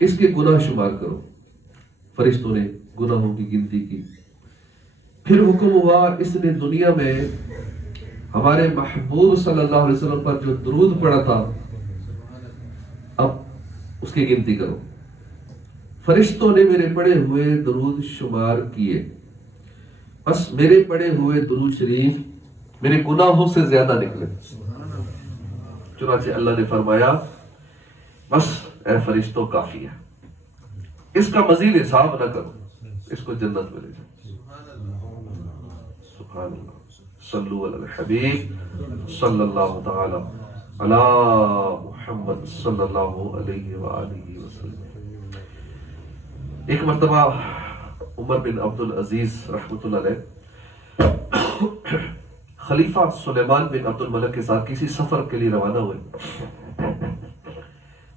اس کے گناہ شمار کرو۔ فرشتوں نے گناہوں کی گنتی کی۔ پھر حکم ہوا اس نے دنیا میں ہمارے محبوب صلی اللہ علیہ وسلم پر جو درود پڑا تھا اب اس کی گنتی کرو۔ فرشتوں نے میرے پڑھے ہوئے درود شمار کیے، بس میرے پڑھے ہوئے درود شریف میرے گناہوں سے زیادہ نکلے۔ چنانچہ اللہ نے فرمایا بس اے فرشتوں کافی ہے، اس کا مزید حساب نہ کرو، اس کو جنت میں لے جاؤ۔ سبحان اللہ۔ صلو علی الحبیب صلی اللہ تعالی علی محمد صلی اللہ علیہ وآلہ وسلم۔ ایک مرتبہ عمر بن عبد العزیز رحمۃ اللہ علیہ خلیفہ سلیمان بن عبد الملک کے ساتھ کسی سفر کے لیے روانہ ہوئے۔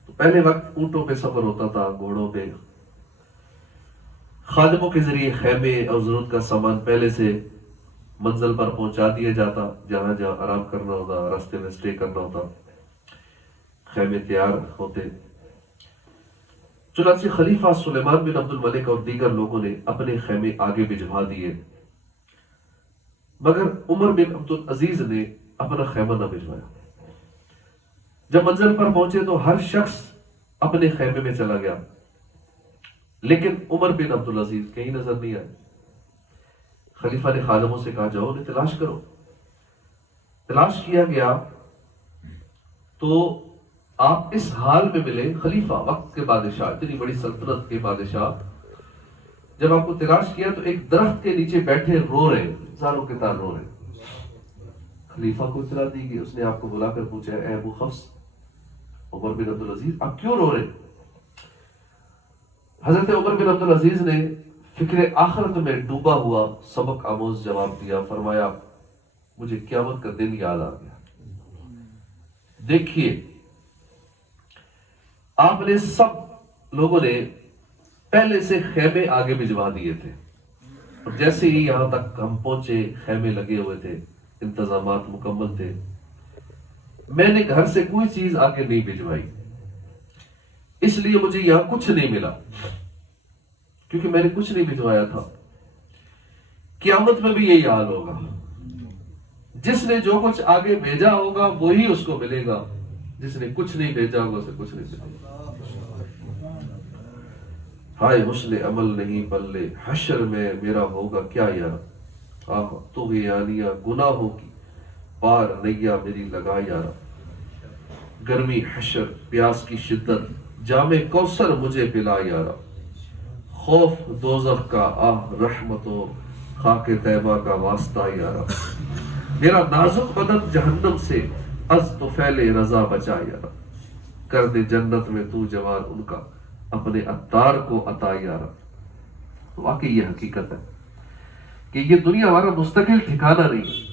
تو پہلے وقت اونٹوں پہ سفر ہوتا تھا، گھوڑوں پہ، خادموں کے ذریعے خیمے اور ضرورت کا سامان پہلے سے منزل پر پہنچا دیا جاتا، جہاں جہاں آرام کرنا ہوتا، راستے میں سٹے کرنا ہوتا، خیمے تیار ہوتے۔ چنانچہ خلیفہ سلیمان بن عبد الملک اور دیگر لوگوں نے اپنے خیمے آگے بھجوا دیے، مگر عمر بن عبد العزیز نے اپنا خیمہ نہ بھجوایا۔ جب منزل پر پہنچے تو ہر شخص اپنے خیمے میں چلا گیا، لیکن عمر بن عبد العزیز کہیں نظر نہیں آئے۔ خلیفہ نے خادموں سے کہا جاؤ انہیں تلاش کرو۔ تلاش کیا گیا تو آپ اس حال میں ملے، خلیفہ وقت کے بادشاہ، اتنی بڑی سلطنت کے بادشاہ، جب آپ کو تلاش کیا تو ایک درخت کے نیچے بیٹھے رو رہے، زاروں کے تار رو رہے۔ خلیفہ کو اطلاع دی گئی، اس نے آپ کو بلا کر پوچھا اے ابو حفص عمر بن عبد العزیز آپ کیوں رو رہے؟ حضرت عمر بن عبد العزیز نے فکر آخرت میں ڈوبا ہوا سبق آموز جواب دیا، فرمایا مجھے قیامت کا دن یاد آ گیا۔ دیکھیے آپ نے سب لوگوں نے پہلے سے خیمے آگے بھجوا دیے تھے، اور جیسے ہی یہاں تک ہم پہنچے خیمے لگے ہوئے تھے، انتظامات مکمل تھے، میں نے گھر سے کوئی چیز آگے نہیں بھجوائی، اس لیے مجھے یہاں کچھ نہیں ملا، کیونکہ میں نے کچھ نہیں بھجوایا تھا۔ قیامت میں بھی یہی حال ہوگا، جس نے جو کچھ آگے بھیجا ہوگا وہی اس کو ملے گا، جس نے کچھ نہیں بھیجا ہوگا اسے کچھ نہیں ملے گا۔ ہائے حسن عمل نہیں پلے، حشر میں میرا ہوگا کیا یار، آہ تو یانیہ گناہوں کی پار نیا میری لگا یارا، گرمی حشر پیاس کی شدت جام کوثر مجھے پلا یارا، خوف دوزخ کا آہ رحمت و خاک طیبہ کا واسطہ یارا، میرا نازک بدن جہنم سے از طفیل رضا بچا یارا، کر دے جنت میں تو جوان ان کا اپنے عطار کو عطا یارا۔ واقعی یہ حقیقت ہے کہ یہ دنیا ہمارا مستقل ٹھکانہ نہیں ہے،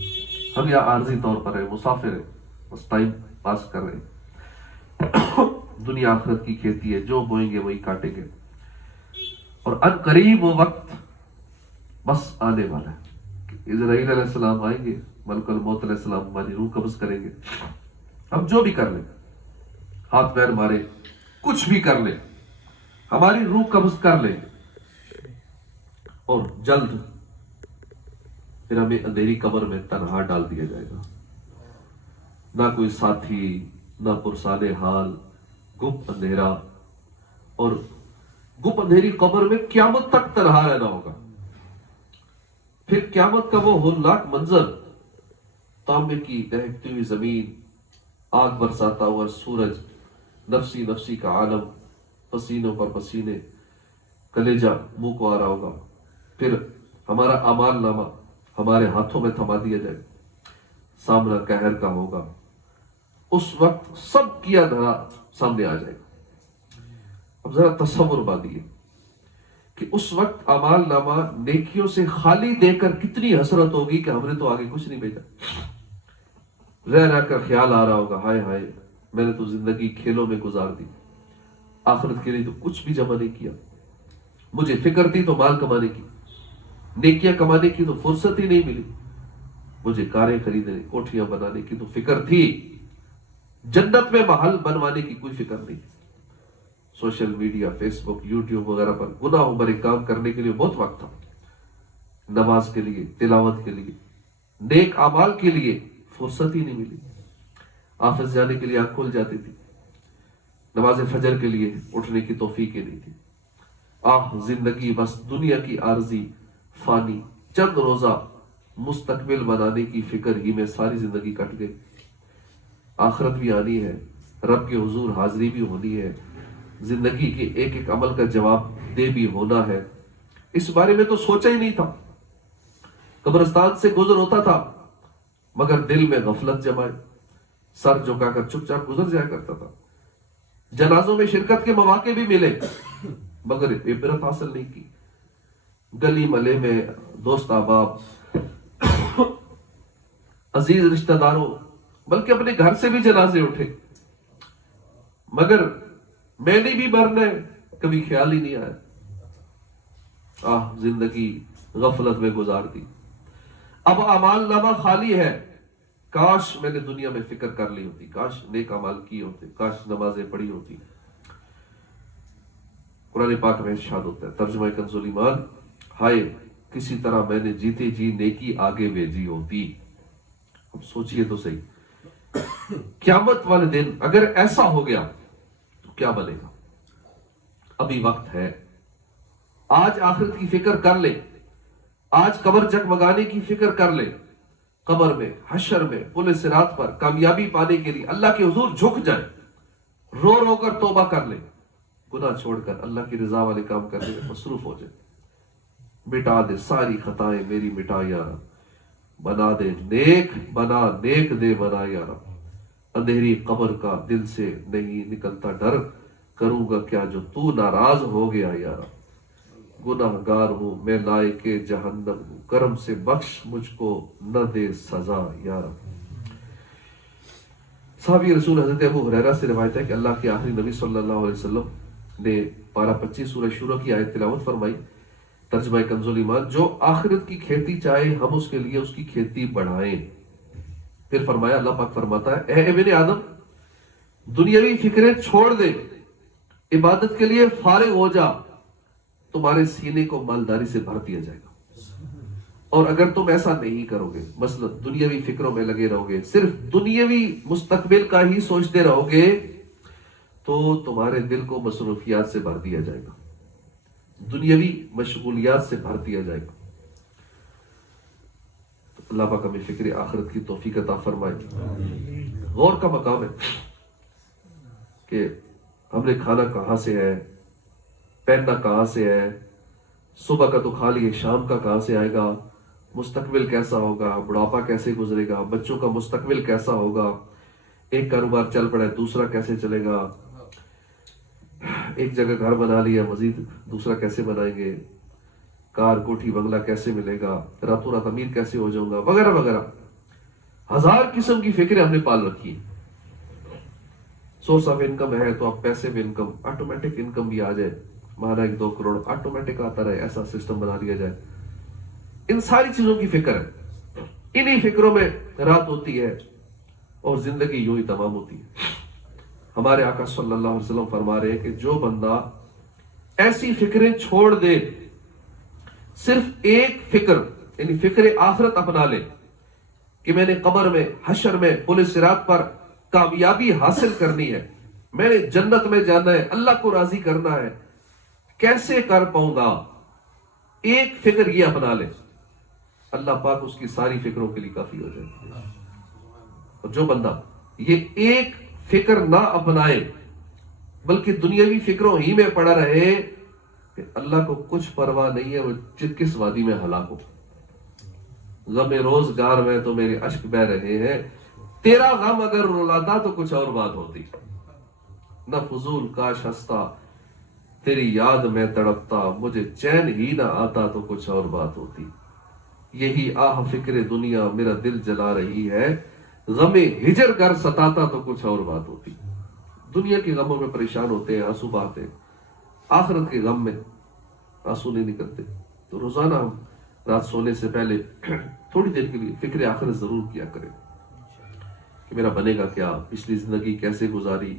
ہم یہاں عارضی طور پر ہیں، مسافر ہیں، بس ٹائم پاس کر رہے ہیں۔ دنیا آخرت کی کھیتی ہے، جو بوئیں گے وہی کاٹیں گے، اور ان قریب وہ وقت بس آنے والا ہے کہ اسرائیل علیہ السلام آئیں گے، ملک الموت علیہ السلام ہماری روح قبض کریں گے۔ ہم جو بھی کر لیں، ہاتھ پیر مارے، کچھ بھی کر لیں، ہماری روح قبض کر لیں، اور جلد پھر ہمیں اندھیری قبر میں تنہا ڈال دیا جائے گا، نہ کوئی ساتھی، نہ پرسان حال، گپ اندھیرا، اور گپ اندھیری قبر میں قیامت تک تنہا رہنا ہوگا۔ پھر قیامت کا وہ ہولناک منظر، تانبے کی دہکتی ہوئی زمین، آگ برساتا ہوا سورج، نفسی نفسی کا عالم، پسینوں پر پسینے، کلیجہ منہ کو آ رہا ہوگا۔ پھر ہمارا اعمال نامہ ہمارے ہاتھوں میں تھما دیا جائے، سامنا قہر کا ہوگا۔ اس وقت سب کیا دھرا سامنے آ جائے گا۔ اب ذرا تصور باندھیے کہ اس وقت اعمال نامہ نیکیوں سے خالی دے کر کتنی حسرت ہوگی کہ ہم نے تو آگے کچھ نہیں بھیجا۔ رہ رہ کر خیال آ رہا ہوگا، ہائے ہائے میں نے تو زندگی کھیلوں میں گزار دی، آخرت کے لیے تو کچھ بھی جمع نہیں کیا، مجھے فکر تھی تو مال کمانے کی، نیکیاں کمانے کی تو فرصت ہی نہیں ملی، مجھے کاریں خریدنے، کوٹھیاں بنانے کی تو فکر تھی، جنت میں محل بنوانے کی کوئی فکر نہیں۔ سوشل میڈیا، فیس بک، یوٹیوب وغیرہ پر گناہوں بھرے کام کرنے کے لیے بہت وقت تھا، نماز کے لیے، تلاوت کے لیے، نیک اعمال کے لیے فرصت ہی نہیں ملی۔ آفس جانے کے لیے آنکھ کھل جاتی تھی، نماز فجر کے لیے اٹھنے کی توفیق ہی نہیں تھی۔ زندگی بس دنیا کی عارضی، فانی، چند روزہ مستقبل بنانے کی فکر ہی میں ساری زندگی کٹ گئی۔ آخرت بھی آنی ہے، رب کے حضور حاضری بھی ہونی ہے، زندگی کے ایک ایک عمل کا جواب دے بھی ہونا ہے، اس بارے میں تو سوچا ہی نہیں تھا۔ قبرستان سے گزر ہوتا تھا مگر دل میں غفلت جمائے، سر جھکا کر چپ چاپ گزر جایا کرتا تھا۔ جنازوں میں شرکت کے مواقع بھی ملے مگر عبرت حاصل نہیں کی۔ گلی ملے میں دوست احباب، عزیز رشتہ داروں، بلکہ اپنے گھر سے بھی جنازے اٹھے مگر میں نے بھی مرنا ہے کبھی خیال ہی نہیں آیا۔ زندگی غفلت میں گزار دی۔ اب اعمال نامہ خالی ہے، کاش میں نے دنیا میں فکر کر لی ہوتی، کاش نیک اعمال کیے ہوتے، کاش نمازیں پڑھی ہوتی۔ قرآن پاک میں ارشاد ہوتا ہے، ترجمہ کنز ایمان، ہائے کسی طرح میں نے جیتے جی نیکی آگے بھیجی ہوتی۔ اب سوچئے تو صحیح، قیامت والے دن اگر ایسا ہو گیا تو کیا بنے گا؟ ابھی وقت ہے، آج آخرت کی فکر کر لے، آج قبر جگمگانے کی فکر کر لے، قبر میں، حشر میں، پل صراط پر کامیابی پانے کے لیے اللہ کے حضور جھک جائیں، رو رو کر توبہ کر لے، گناہ چھوڑ کر اللہ کی رضا والے کام کرنے میں مصروف ہو جائے۔ مٹا دے ساری خطائیں میری مٹا یارا، بنا دے نیک، بنا نیک دے بنا یارا، اندھیری قبر کا دل سے نہیں نکلتا ڈر، کروں گا کیا جو تو ناراض ہو گیا یارا، گناہ گار ہوں میں لائق جہنم ہوں، کرم سے بخش مجھ کو نہ دے سزا یارا۔ صحابی رسول حضرت ابو ہریرہ سے روایت ہے کہ اللہ کے آخری نبی صلی اللہ علیہ وسلم نے پارہ 25 سورہ شورى کی آیت تلاوت فرمائی، ترجمہ کنز ایمان، جو آخرت کی کھیتی چاہے ہم اس کے لیے اس کی کھیتی بڑھائیں۔ پھر فرمایا، اللہ پاک فرماتا ہے، اے ابن آدم دنیاوی فکریں چھوڑ دے، عبادت کے لیے فارغ ہو جا، تمہارے سینے کو مالداری سے بھر دیا جائے گا۔ اور اگر تم ایسا نہیں کرو گے، مثلا دنیاوی فکروں میں لگے رہو گے، صرف دنیاوی مستقبل کا ہی سوچتے رہو گے، تو تمہارے دل کو مصروفیات سے بھر دیا جائے گا، دنیاوی مشغولیات سے بھر دیا جائے گا۔ تو اللہ پاک ہمیں فکر آخرت کی توفیق عطا فرمائے۔ غور کا مقام ہے کہ ہم نے کھانا کہاں سے ہے، پہننا کہاں سے ہے، صبح کا تو کھا لیے، شام کا کہاں سے آئے گا، مستقبل کیسا ہوگا، بڑھاپا کیسے گزرے گا، بچوں کا مستقبل کیسا ہوگا، ایک کاروبار چل پڑا ہے دوسرا کیسے چلے گا، ایک جگہ گھر بنا لیا مزید دوسرا کیسے بنائیں گے، کار کوٹھی بنگلہ کیسے ملے گا، راتوں رات امیر کیسے ہو جاؤں گا، وغیرہ وغیرہ، ہزار قسم کی فکریں ہم نے پال رکھی ہیں۔ سورس آف انکم ہے تو آپ پیسے میں انکم، آٹومیٹک انکم بھی آ جائے، مہارا 1-2 کروڑ آٹومیٹک آتا رہے، ایسا سسٹم بنا لیا جائے۔ ان ساری چیزوں کی فکر ہے، انہی فکروں میں رات ہوتی ہے اور زندگی یوں ہی تمام ہوتی ہے۔ ہمارے آقا صلی اللہ علیہ وسلم فرما رہے ہیں کہ جو بندہ ایسی فکریں چھوڑ دے، صرف ایک فکر یعنی فکر آخرت اپنا لے کہ میں نے قبر میں، حشر میں، پل صراط پر کامیابی حاصل کرنی ہے، میں نے جنت میں جانا ہے، اللہ کو راضی کرنا ہے، کیسے کر پاؤں گا، ایک فکر یہ اپنا لے، اللہ پاک اس کی ساری فکروں کے لیے کافی ہو جائے۔ اور جو بندہ یہ ایک فکر نہ اپنائے بلکہ دنیاوی فکروں ہی میں پڑا رہے، کہ اللہ کو کچھ پرواہ نہیں ہے وہ کس وادی میں ہلاک ہو، غم روزگار میں تو میرے اشک بہ رہے ہیں، تیرا غم اگر رلاتا تو کچھ اور بات ہوتی، نہ فضول کاش ہستا تیری یاد میں تڑپتا، مجھے چین ہی نہ آتا تو کچھ اور بات ہوتی، یہی آہ فکر دنیا میرا دل جلا رہی ہے، غم ہجر گر ستاتا تو کچھ اور بات ہوتی۔ دنیا کے غموں میں پریشان ہوتے ہیں، آنسو بہاتے ہیں، آخرت کے غم میں آنسو نہیں نکلتے۔ تو روزانہ ہم رات سونے سے پہلے تھوڑی دیر کے لیے فکر آخرت ضرور کیا کریں کہ میرا بنے گا کیا، پچھلی زندگی کیسے گزاری،